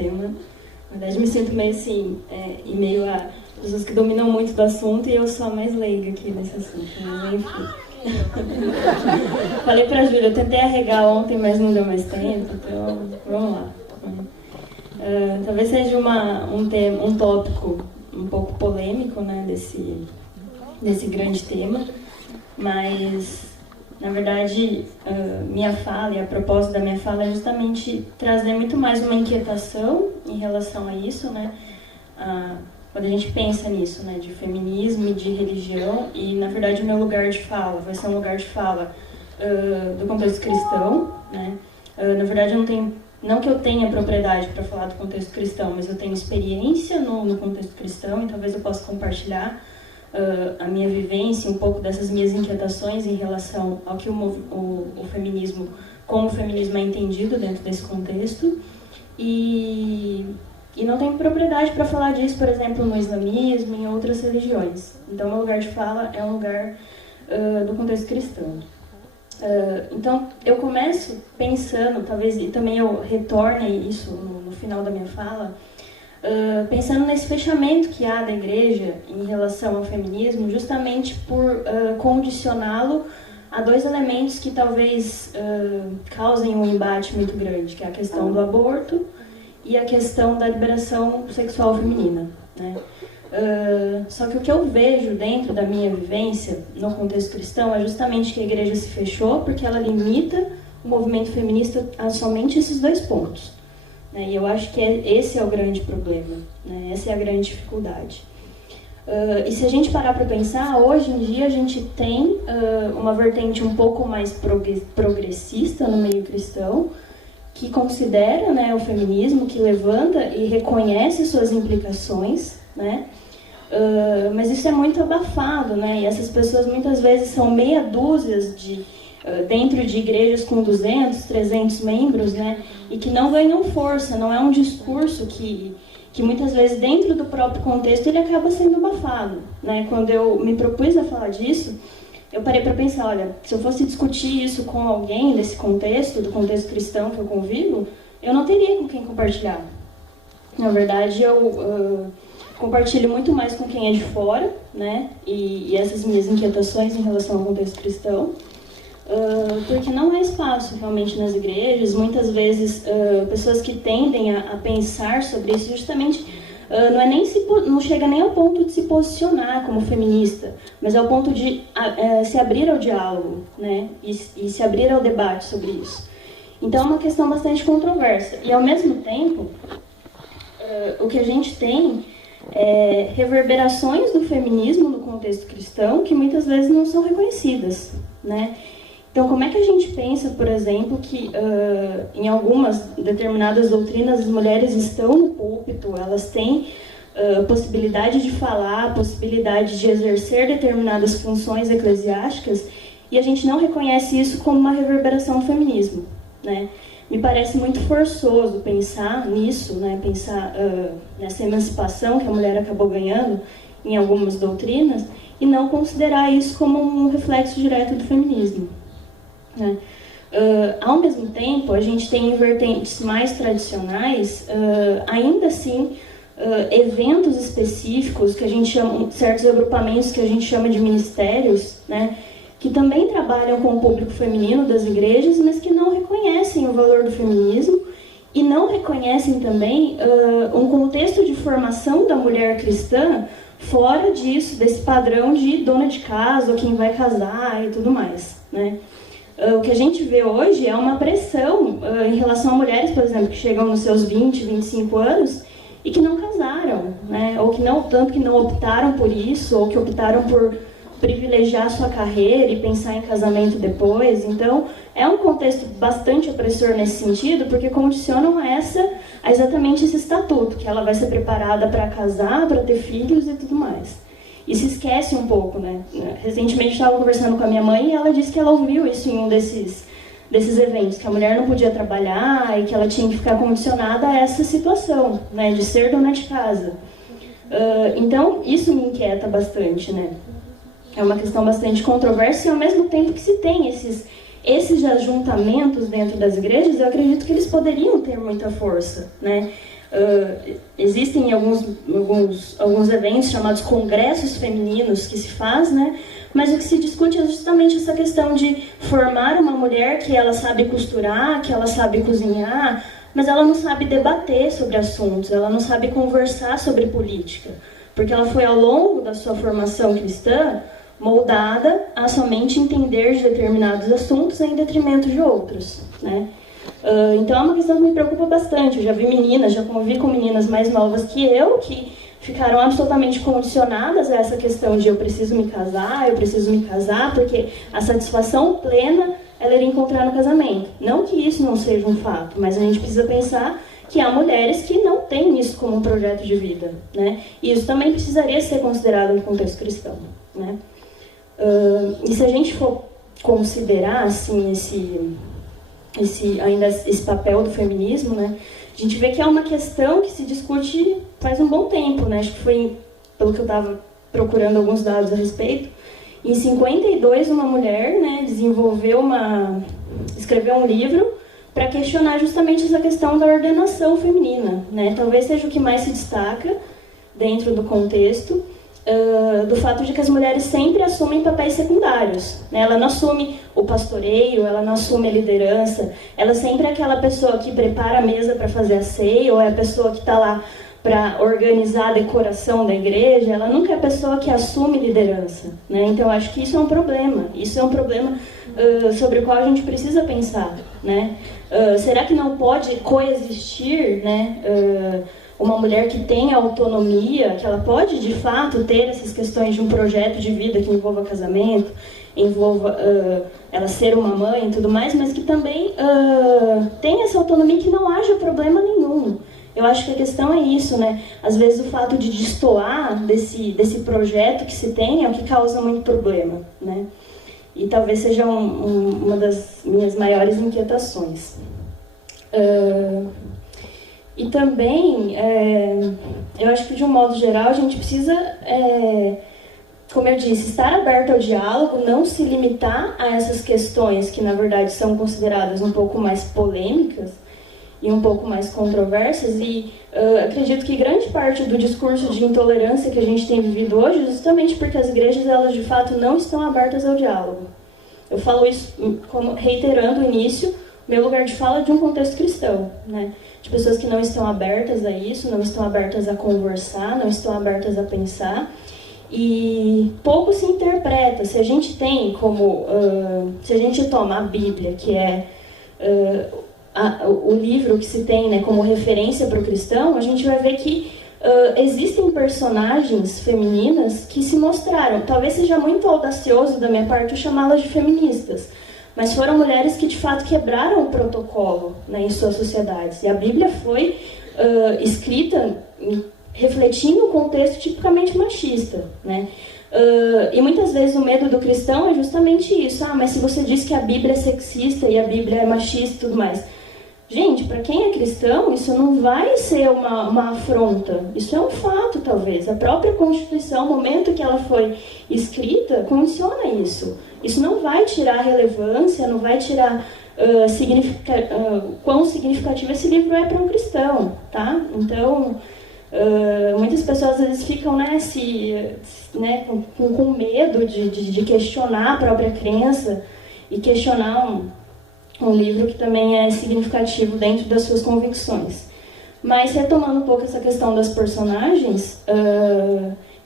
tema. Na verdade, me sinto meio assim, em meio a pessoas que dominam muito do assunto e eu sou a mais leiga aqui nesse assunto, mas enfim. Falei pra Júlia, eu tentei arregar ontem, mas não deu mais tempo, então vamos lá. Talvez seja um tópico um pouco polêmico, né, desse grande tema, mas, na verdade, minha fala e a propósito da minha fala é justamente trazer muito mais uma inquietação em relação a isso, né, quando a gente pensa nisso, né, de feminismo e de religião, e, na verdade, o meu lugar de fala vai ser um lugar de fala do contexto cristão, né, na verdade, não que eu tenha propriedade para falar do contexto cristão, mas eu tenho experiência no contexto cristão e talvez eu possa compartilhar a minha vivência, um pouco dessas minhas inquietações em relação ao que o feminismo, como o feminismo é entendido dentro desse contexto. E não tenho propriedade para falar disso, por exemplo, no islamismo e em outras religiões. Então, meu lugar de fala é um lugar do contexto cristão. Então, eu começo pensando, talvez, e também eu retorne isso no final da minha fala, pensando nesse fechamento que há da igreja em relação ao feminismo, justamente por condicioná-lo a dois elementos que talvez causem um embate muito grande, que é a questão do aborto e a questão da liberação sexual feminina, né? Só que o que eu vejo dentro da minha vivência no contexto cristão é justamente que a igreja se fechou porque ela limita o movimento feminista a somente esses dois pontos, né? E eu acho que esse é o grande problema, né? Essa é a grande dificuldade. E se a gente parar para pensar, hoje em dia a gente tem uma vertente um pouco mais progressista no meio cristão, que considera, né, o feminismo, que levanta e reconhece suas implicações, né? Mas isso é muito abafado, né? E essas pessoas muitas vezes são meia dúzia dentro de igrejas com 200, 300 membros, né? E que não ganham força, não é um discurso que muitas vezes dentro do próprio contexto ele acaba sendo abafado, né? Quando eu me propus a falar disso, eu parei para pensar, olha, se eu fosse discutir isso com alguém desse contexto, do contexto cristão que eu convivo, eu não teria com quem compartilhar. Na verdade, eu compartilho muito mais com quem é de fora, né? E essas minhas inquietações em relação ao contexto cristão, porque não há espaço realmente nas igrejas. Muitas vezes, pessoas que tendem a pensar sobre isso justamente não chega nem ao ponto de se posicionar como feminista, mas ao ponto de se abrir ao diálogo, né? E se abrir ao debate sobre isso. Então é uma questão bastante controversa. E ao mesmo tempo, o que a gente tem é reverberações do feminismo no contexto cristão que muitas vezes não são reconhecidas, né? Então, como é que a gente pensa, por exemplo, que em algumas determinadas doutrinas as mulheres estão no púlpito, elas têm possibilidade de falar, possibilidade de exercer determinadas funções eclesiásticas, e a gente não reconhece isso como uma reverberação do feminismo, né? Me parece muito forçoso pensar nisso, né? Pensar nessa emancipação que a mulher acabou ganhando em algumas doutrinas, e não considerar isso como um reflexo direto do feminismo, né? Ao mesmo tempo, a gente tem em vertentes mais tradicionais, ainda assim, eventos específicos que a gente chama, certos agrupamentos que a gente chama de ministérios, né, que também trabalham com o público feminino das igrejas, mas que não reconhecem o valor do feminismo e não reconhecem também um contexto de formação da mulher cristã fora disso, desse padrão de dona de casa ou quem vai casar e tudo mais, né? O que a gente vê hoje é uma pressão em relação a mulheres, por exemplo, que chegam nos seus 20, 25 anos e que não casaram, né? Ou que não, tanto que não optaram por isso, ou que optaram por privilegiar sua carreira e pensar em casamento depois. Então, é um contexto bastante opressor nesse sentido, porque condicionam a exatamente esse estatuto, que ela vai ser preparada para casar, para ter filhos e tudo mais. E se esquece um pouco, né? Recentemente estava conversando com a minha mãe e ela disse que ela ouviu isso em um desses eventos, que a mulher não podia trabalhar e que ela tinha que ficar condicionada a essa situação, né? De ser dona de casa. Então, isso me inquieta bastante, né? É uma questão bastante controversa e ao mesmo tempo que se tem esses ajuntamentos dentro das igrejas, eu acredito que eles poderiam ter muita força, né? Existem alguns eventos chamados congressos femininos que se faz, né? Mas o que se discute é justamente essa questão de formar uma mulher que ela sabe costurar, que ela sabe cozinhar, mas ela não sabe debater sobre assuntos, ela não sabe conversar sobre política, porque ela foi ao longo da sua formação cristã moldada a somente entender de determinados assuntos em detrimento de outros, né? Então é uma questão que me preocupa bastante. Eu já vi meninas, já convivi com meninas mais novas que eu, que ficaram absolutamente condicionadas a essa questão de eu preciso me casar, porque a satisfação plena ela iria encontrar no casamento. Não que isso não seja um fato, mas a gente precisa pensar que há mulheres que não têm isso como um projeto de vida, né? E isso também precisaria ser considerado no contexto cristão, né? E se a gente for considerar assim esse papel do feminismo, né, a gente vê que é uma questão que se discute faz um bom tempo, né? Acho que foi, pelo que eu estava procurando alguns dados a respeito, em 52 uma mulher, né, escreveu um livro para questionar justamente essa questão da ordenação feminina, né? Talvez seja o que mais se destaca dentro do contexto do fato de que as mulheres sempre assumem papéis secundários, né? Ela não assume o pastoreio, ela não assume a liderança, ela sempre é aquela pessoa que prepara a mesa para fazer a ceia, ou é a pessoa que está lá para organizar a decoração da igreja, ela nunca é a pessoa que assume liderança, né? Então eu acho que isso é um problema, sobre o qual a gente precisa pensar, né? Será que não pode coexistir, né, uma mulher que tenha autonomia, que ela pode de fato ter essas questões de um projeto de vida que envolva casamento, envolva ela ser uma mãe e tudo mais, mas que também tenha essa autonomia, que não haja problema nenhum. Eu acho que a questão é isso, né? Às vezes o fato de destoar desse projeto que se tem é o que causa muito problema, né? E talvez seja uma das minhas maiores inquietações. E também, eu acho que de um modo geral a gente precisa, como eu disse, estar aberto ao diálogo, não se limitar a essas questões que na verdade são consideradas um pouco mais polêmicas e um pouco mais controversas, e acredito que grande parte do discurso de intolerância que a gente tem vivido hoje é justamente porque as igrejas, elas de fato não estão abertas ao diálogo. Eu falo isso reiterando o início, meu lugar de fala é de um contexto cristão, né? De pessoas que não estão abertas a isso, não estão abertas a conversar, não estão abertas a pensar, e pouco se interpreta. Se a gente tem como, se a gente toma a Bíblia, que é o livro que se tem, né, como referência para o cristão, a gente vai ver que existem personagens femininas que se mostraram, talvez seja muito audacioso da minha parte eu chamá-las de feministas, mas foram mulheres que de fato quebraram o protocolo, né, em suas sociedades. E a Bíblia foi escrita refletindo um contexto tipicamente machista, né? E muitas vezes o medo do cristão é justamente isso. Mas se você diz que a Bíblia é sexista e a Bíblia é machista e tudo mais. Gente, para quem é cristão, isso não vai ser uma afronta. Isso é um fato, talvez. A própria Constituição, o momento que ela foi escrita, condiciona isso. Isso não vai tirar relevância, não vai tirar quão significativo esse livro é para um cristão, tá? Então, muitas pessoas às vezes ficam com medo de questionar a própria crença e questionar um livro que também é significativo dentro das suas convicções. Mas, retomando um pouco essa questão das personagens,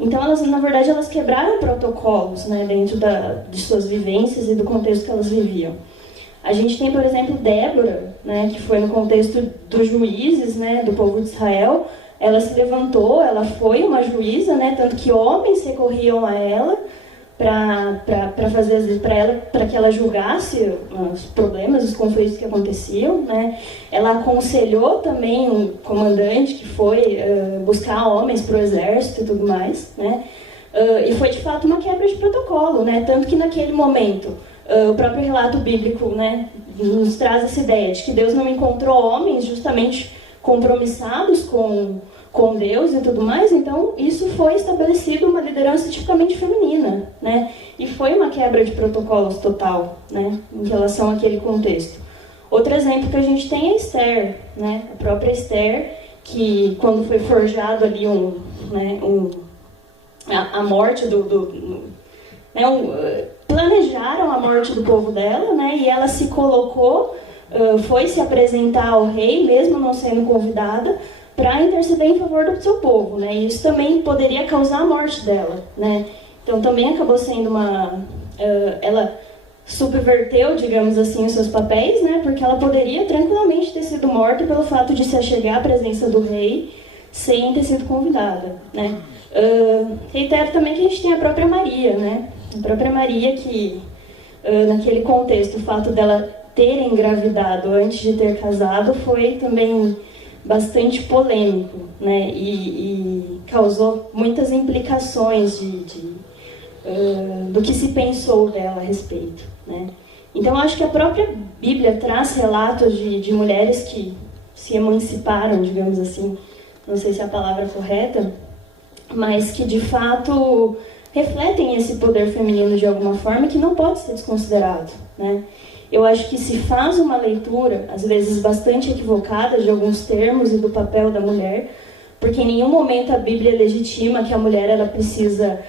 então, na verdade, elas quebraram protocolos, né, dentro de suas vivências e do contexto que elas viviam. A gente tem, por exemplo, Débora, né, que foi no contexto dos juízes, né, do povo de Israel. Ela se levantou, ela foi uma juíza, né, tanto que homens recorriam a ela para que ela julgasse os problemas, os conflitos que aconteciam, né? Ela aconselhou também um comandante que foi buscar homens para o exército e tudo mais, né? E foi de fato uma quebra de protocolo, né? Tanto que naquele momento o próprio relato bíblico, né, nos traz essa ideia de que Deus não encontrou homens justamente compromissados com Deus e tudo mais. Então isso foi estabelecido uma liderança tipicamente feminina, né? E foi uma quebra de protocolos total, né, em relação àquele contexto. Outro exemplo que a gente tem é Esther, né? A própria Esther, que quando foi forjado ali a morte planejaram a morte do povo dela, né, e ela se colocou, foi se apresentar ao rei, mesmo não sendo convidada, para interceder em favor do seu povo, né, e isso também poderia causar a morte dela, né, então também acabou sendo ela subverteu, digamos assim, os seus papéis, né, porque ela poderia tranquilamente ter sido morta pelo fato de se achegar à presença do rei sem ter sido convidada, né. Reitero também que a gente tem a própria Maria, né, a própria Maria que, naquele contexto, o fato dela ter engravidado antes de ter casado foi também bastante polêmico, né, e causou muitas implicações do que se pensou dela a respeito, né. Então, acho que a própria Bíblia traz relatos de mulheres que se emanciparam, digamos assim, não sei se é a palavra correta, mas que, de fato, refletem esse poder feminino de alguma forma que não pode ser desconsiderado, né. Eu acho que se faz uma leitura, às vezes bastante equivocada, de alguns termos e do papel da mulher, porque em nenhum momento a Bíblia legitima que a mulher ela precisa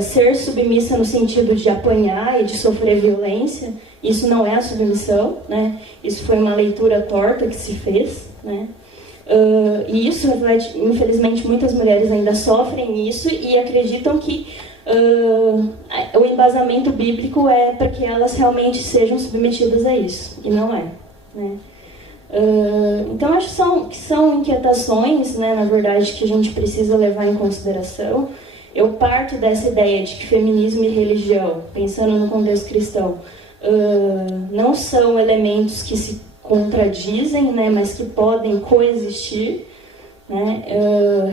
ser submissa no sentido de apanhar e de sofrer violência. Isso não é a submissão, né? Isso foi uma leitura torta que se fez, né? E isso reflete, infelizmente, muitas mulheres ainda sofrem isso e acreditam que o embasamento bíblico é para que elas realmente sejam submetidas a isso, e não é, né? Então acho que são inquietações, né, na verdade, que a gente precisa levar em consideração. Eu parto dessa ideia de que feminismo e religião, pensando no contexto cristão, não são elementos que se contradizem, né, mas que podem coexistir, né.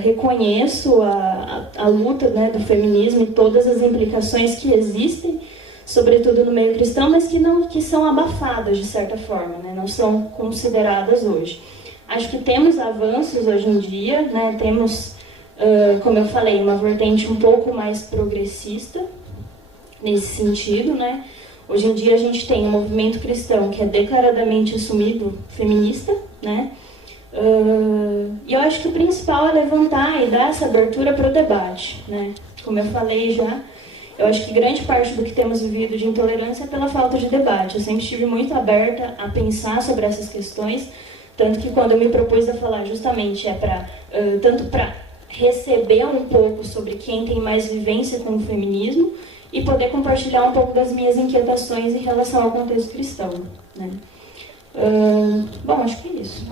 Reconheço a luta, né, do feminismo e todas as implicações que existem, sobretudo no meio cristão, mas que são abafadas de certa forma, né, não são consideradas hoje. Acho que temos avanços hoje em dia, né, temos, como eu falei, uma vertente um pouco mais progressista nesse sentido, né. Hoje em dia a gente tem um movimento cristão que é declaradamente assumido feminista, né. E eu acho que o principal é levantar e dar essa abertura para o debate, né. Como eu falei já, eu acho que grande parte do que temos vivido de intolerância é pela falta de debate. Eu sempre estive muito aberta a pensar sobre essas questões, tanto que quando eu me propus a falar justamente tanto para receber um pouco sobre quem tem mais vivência com o feminismo e poder compartilhar um pouco das minhas inquietações em relação ao contexto cristão, né? Bom, acho que é isso.